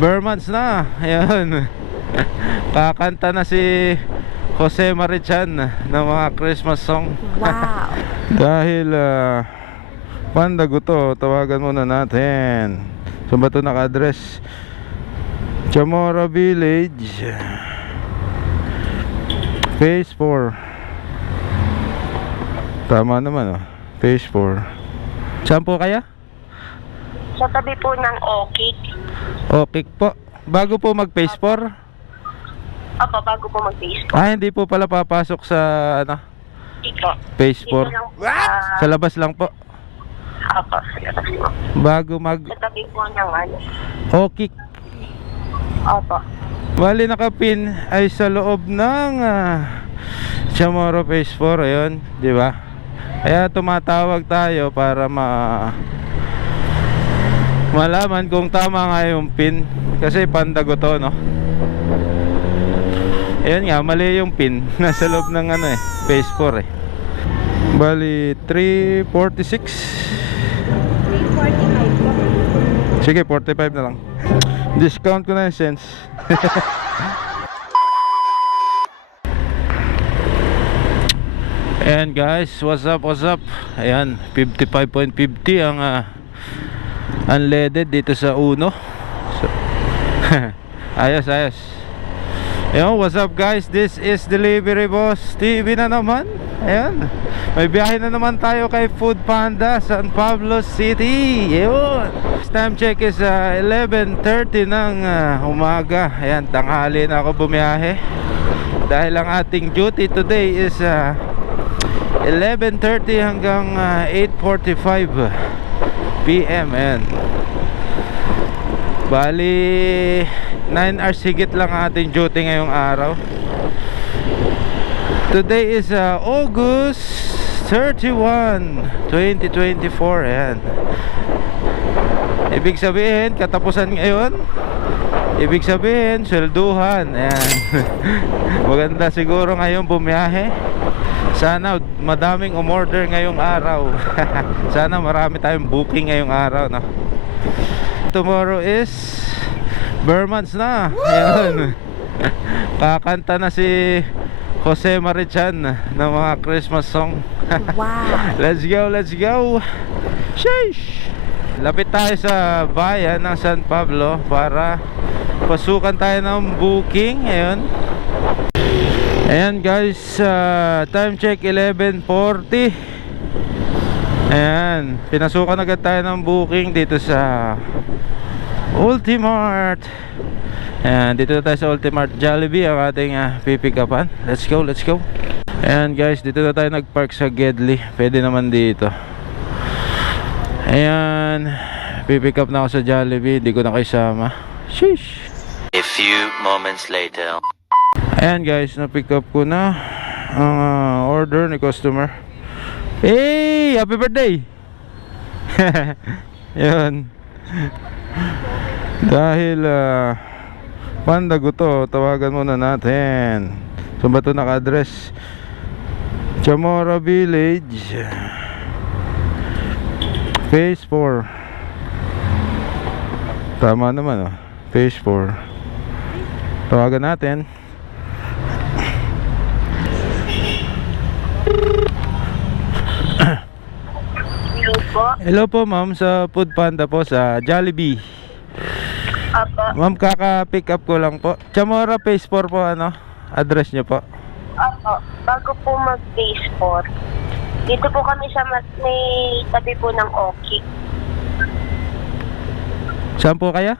Bermans na. Ayan. Kakanta na si Jose Marichan ng mga Christmas song. Wow. Dahil Pandago to, tawagan muna natin. Saan ba ito naka-address? Chamorro Village, Phase 4. Tama naman oh. Phase 4. Saan po kaya? Sa tabi po ng Okik. Okay po. Bago po mag Phase 4? Opo, bago po mag-Facebook. Ah, hindi po pala papasok sa ano? Ito. Phase Dito 4. lang po Sa labas lang po. Opo, sa labas po. Bago mag Sa tabi po ng ano. Okay. Opo. Bali nakapin ay sa loob ng Chamorro Phase 4, ayun, di ba? Kaya tumatawag tayo para malaman kung tama nga yung pin. Kasi Pandago to, no? Ayun nga, mali yung pin. Nasa loob ng ano eh, Phase 4 eh. Bali 346. 345 po. Sige, 45 na lang. Discount ko na yung cents. Ayan guys, what's up, what's up? Ayan, 55.50 ang unleaded dito sa Uno. So, ayos, ayos. Ayan, what's up guys? This is Delivery Boss TV na naman. Ayan, may biyahe na naman tayo kay Food Panda, San Pablo City. Ayan, time check is 11:30 ng umaga. Ayan, tanghali na ako bumiyahe. Dahil ang ating duty today is 11:30 hanggang 8:45 PM. Ayan, bali 9 hours higit lang ating duty ngayong araw. Today is August 31, 2024. Ayan, ibig sabihin katapusan ngayon. Ibig sabihin swelduhan. Ayan. Maganda siguro ngayon bumiyahe. Sana madaming umorder ngayong araw. Sana marami tayong booking ngayong araw, no? Tomorrow is Bermans na. Ayan. Kakanta na si Jose Marichan ng mga Christmas song. Wow. Let's go, let's go. Sheesh. Lapit tayo sa bayan ng San Pablo para pasukan tayo ng booking. Ayun. Ayan guys, time check 11:40. Ayan, pinasukan agad tayo ng booking dito sa Ultimart. Ayan, dito na tayo sa Ultimart Jollibee ang ating pipikapan. Let's go, let's go. Ayan guys, dito na tayo nagpark sa Gedli. Pwede naman dito. Ayan, pipick up na ako sa Jollibee. Hindi ko na kayo sama. Sheesh. A few moments later. Ayan guys, na-pick up ko na ang order ni customer. Hey! Happy birthday! Yun. Dahil Pandago to, tawagan muna natin. Saan ba ito naka-address? Chamorro Village, Phase 4. Tama naman oh, Phase 4. Tawagan natin. Hello po. Hello po ma'am, sa Food Panda po sa Jollibee. Opo. Ma'am, kaka-pick up ko lang po. Chamorro Phase 4 po, ano? Address nyo po. Opo. Bago po mag-Phase 4. Dito po kami sa may tabi po ng Okik. Saan po kaya?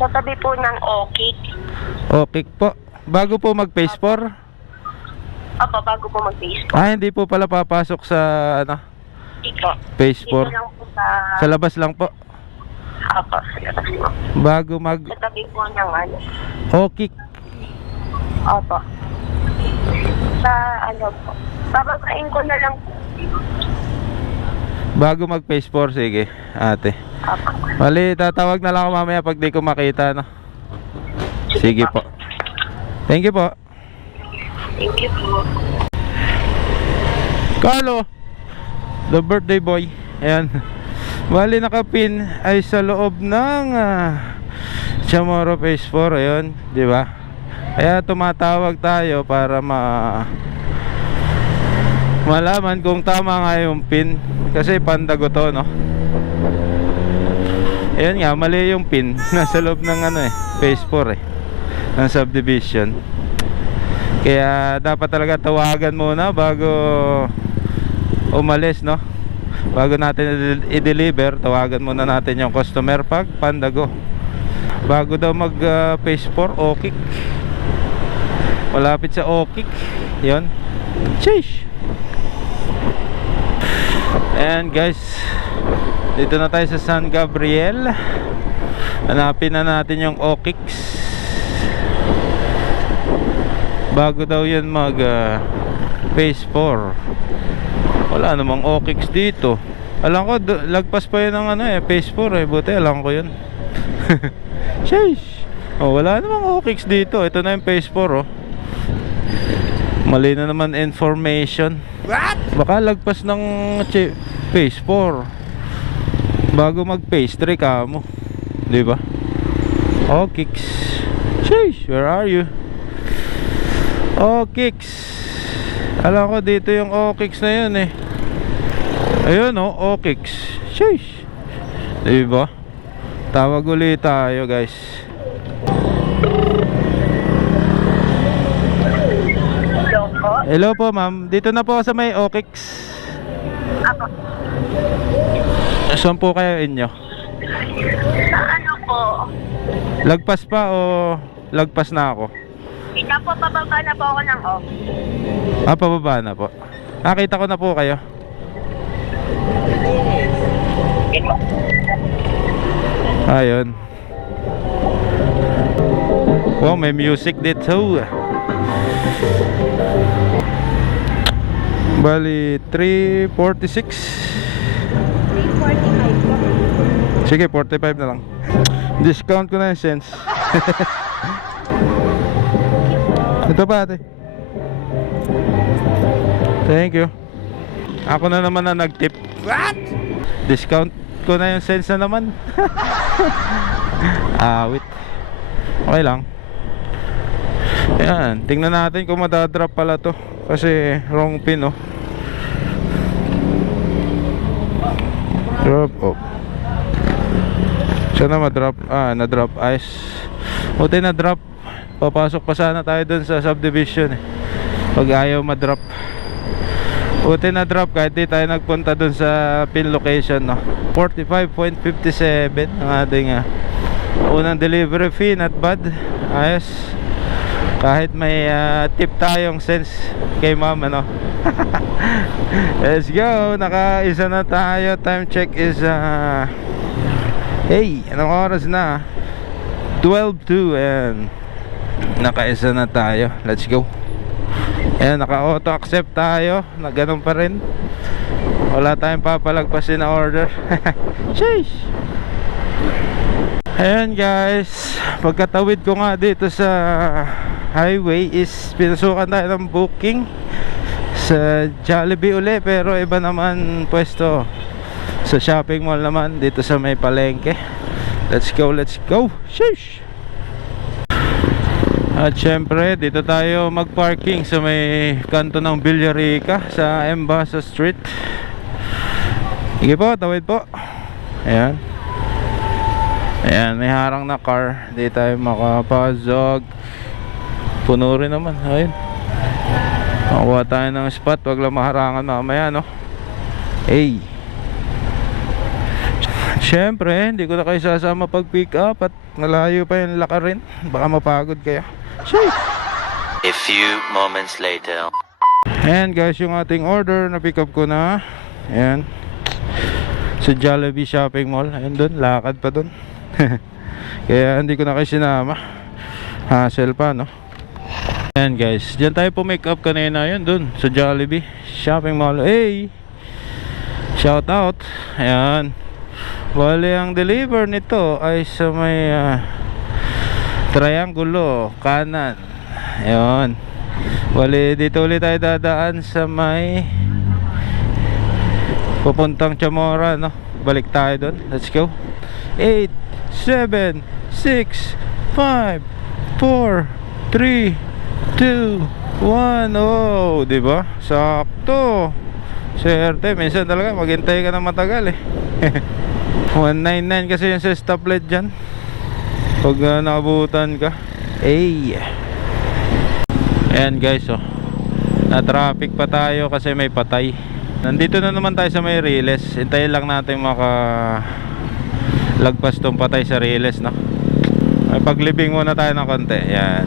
Sa tabi po ng Okik. Okay po. Bago po mag Phase 4? Opo, bago po mag-Phase 4. Ah, hindi po pala papasok sa ano? Dito. Phase Dito 4. lang po sa... Sa labas lang po. Opo, sa labas po. Bago mag Sa tabi po ng ano. Okay. Opo. Sa ano po. Bababain ko na lang po. Bago mag Phase 4, sige, ate. Opo. Mali, tatawag na lang ako mamaya pag di ko makita, no? Sige po. Thank you po. Thank you po. Carlo, the birthday boy. Ayan. Bali nakapin ay sa loob ng Chamorro Phase 4, ayun, di ba? Kaya tumatawag tayo para malaman kung tama nga yung pin. Kasi Pandago to, no? Ayun nga, mali yung pin. Nasa loob ng Phase 4 ng subdivision. Kaya dapat talaga tawagan muna bago umalis, no? Bago natin i-deliver, tawagan muna natin yung customer pag Pandago. Bago daw mag Phase 4, Okik. Malapit sa Okik. Yun. Sheesh. And guys, dito na tayo sa San Gabriel. Hanapin na natin yung Okix. Bago daw yun mag Phase 4. Wala namang Okix dito. Alam ko lagpas pa yun ng Phase 4 buti alam ko yun. Sheesh. Wala namang Okix dito. Ito na yung Phase 4 Mali na naman information. What? Baka lagpas ng Phase 4 bago mag Phase 3 kamo, di ba? Okix. Sheesh, where are you? Okix. Alam ko dito yung Okix na yun Ayun Okix. Sheesh. Di ba? Tawag ulit tayo guys. Hello po ma'am. Dito na po sa may Okix. Ako. Saan po kayo inyo? Sa ano po? Lagpas pa o lagpas na ako? Ika po, pababa na po ako ng off. Pababa na po. Nakita ko na po kayo. Ayun. Wow, may music dito. Bali 346. 345 po. Sige, 45 na lang. Discount ko na yung cents. Ito pa ate. Thank you. Ako na naman na nag-tip. What? Discount ko na yung cents na naman. Wait. Okay lang. Ayan, tingnan natin kung madadrop pala to. Kasi wrong pin Drop off. Sana ma-drop. Na-drop ice. Buti na-drop. Papasok pa sana tayo dun sa subdivision pag ayaw ma-drop. Buti na-drop kahit di tayo nagpunta dun sa pin location 45.57 ang ating unang delivery fee. Not bad. Ayos. Kahit may tip tayong cents kay ma'am Let's go. Nakaisa na tayo. Time check is hey, anong oras na? 12:02 and nakaisa na tayo. Let's go. Ayan, naka-auto accept tayo. Na ganun pa rin. Wala tayong papalagpasin na order. Sheesh. Ayan guys, pagkatawid ko nga dito sa highway is pinasukan tayo ng booking sa Jollibee uli, pero iba naman pwesto sa shopping mall naman dito sa may palengke. Let's go, let's go. Sheesh. At syempre dito tayo mag-parking sa may kanto ng Villarica sa Embasa Street. Sige po, tawid po. Ayan. Ayan, may harang na car. Di tayo makapasok. Puno rin naman. Ayun. Makuha tayo ng spot. Wag lang maharangan mamaya Hey. Siyempre, hindi ko na kayo sasama pag pick up at malayo pa yung lakarin. Baka mapagod kayo. Sheesh. A few moments later. Ayan guys, yung ating order na pick up ko na. Ayan. Sa Jollibee Shopping Mall. Ayan dun, lakad pa dun. Kaya hindi ko na kayo sinama. Hassle pa Ayan guys, dyan tayo po make up kanina. Yun dun, sa Jollibee Shopping Mall. Hey, shout out. Ayan. Bali ang deliver nito ay sa may triangulo kanan. Ayan. Bali dito ulit tayo dadaan sa may pupuntang Chamorro Balik tayo dun. Let's go. 8, 7, 6, 5, 4, 3, 2, 1. Oh, di ba? Sakto. Swerte, minsan talaga maghintay ka na matagal eh. 199 kasi yung sa stoplight dyan. Pag naabutan ka. Ay. Ayan guys, oh. Na-traffic pa tayo kasi may patay. Nandito na naman tayo sa may Riles. Hintayin lang natin lagpas tong patay sa Riles, no? May paglibing muna tayo ng konti. Yan.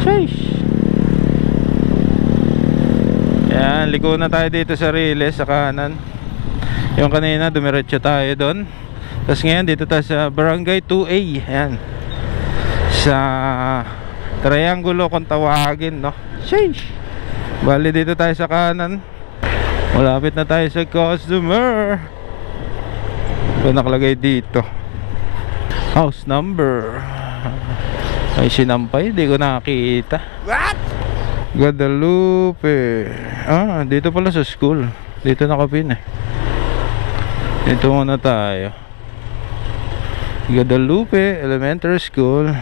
Sheesh. Yan, liko na tayo dito sa Riles sa kanan. Yung kanina dumiretso tayo doon. Tapos ngayon dito tayo sa Barangay 2A. Yan. Sa Triangulo kung tawagin, no? Sheesh. Bali dito tayo sa kanan. Malapit na tayo sa customer. Ito nakalagay dito. House number. Ay sinampay, di ko nakita. What? Guadalupe. Ah, dito pala sa school. Dito nakapin eh. Dito muna tayo. Guadalupe Elementary School.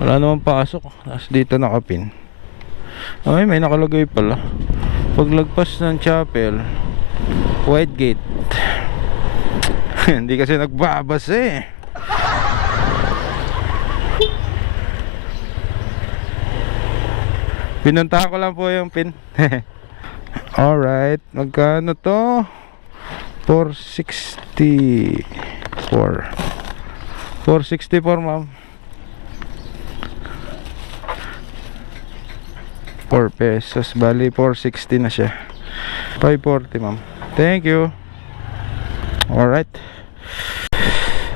Wala namang pasok. Tapos dito nakapin. Ay, may nakalagay pala. Paglagpas ng chapel, White Gate. Hindi kasi nagbabas eh. Pinuntahan ko lang po yung pin. Alright, magkano to? 464. 464 ma'am. 4 pesos, bali 460 na siya. 540 ma'am. Thank you. Alright.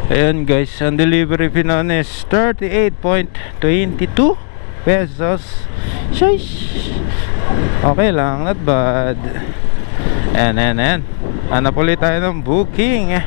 Ayan guys, ang delivery fee noon is 38.22 pesos. Shush. Okay lang, not bad. Ayan. Hanap ulit tayo ng booking.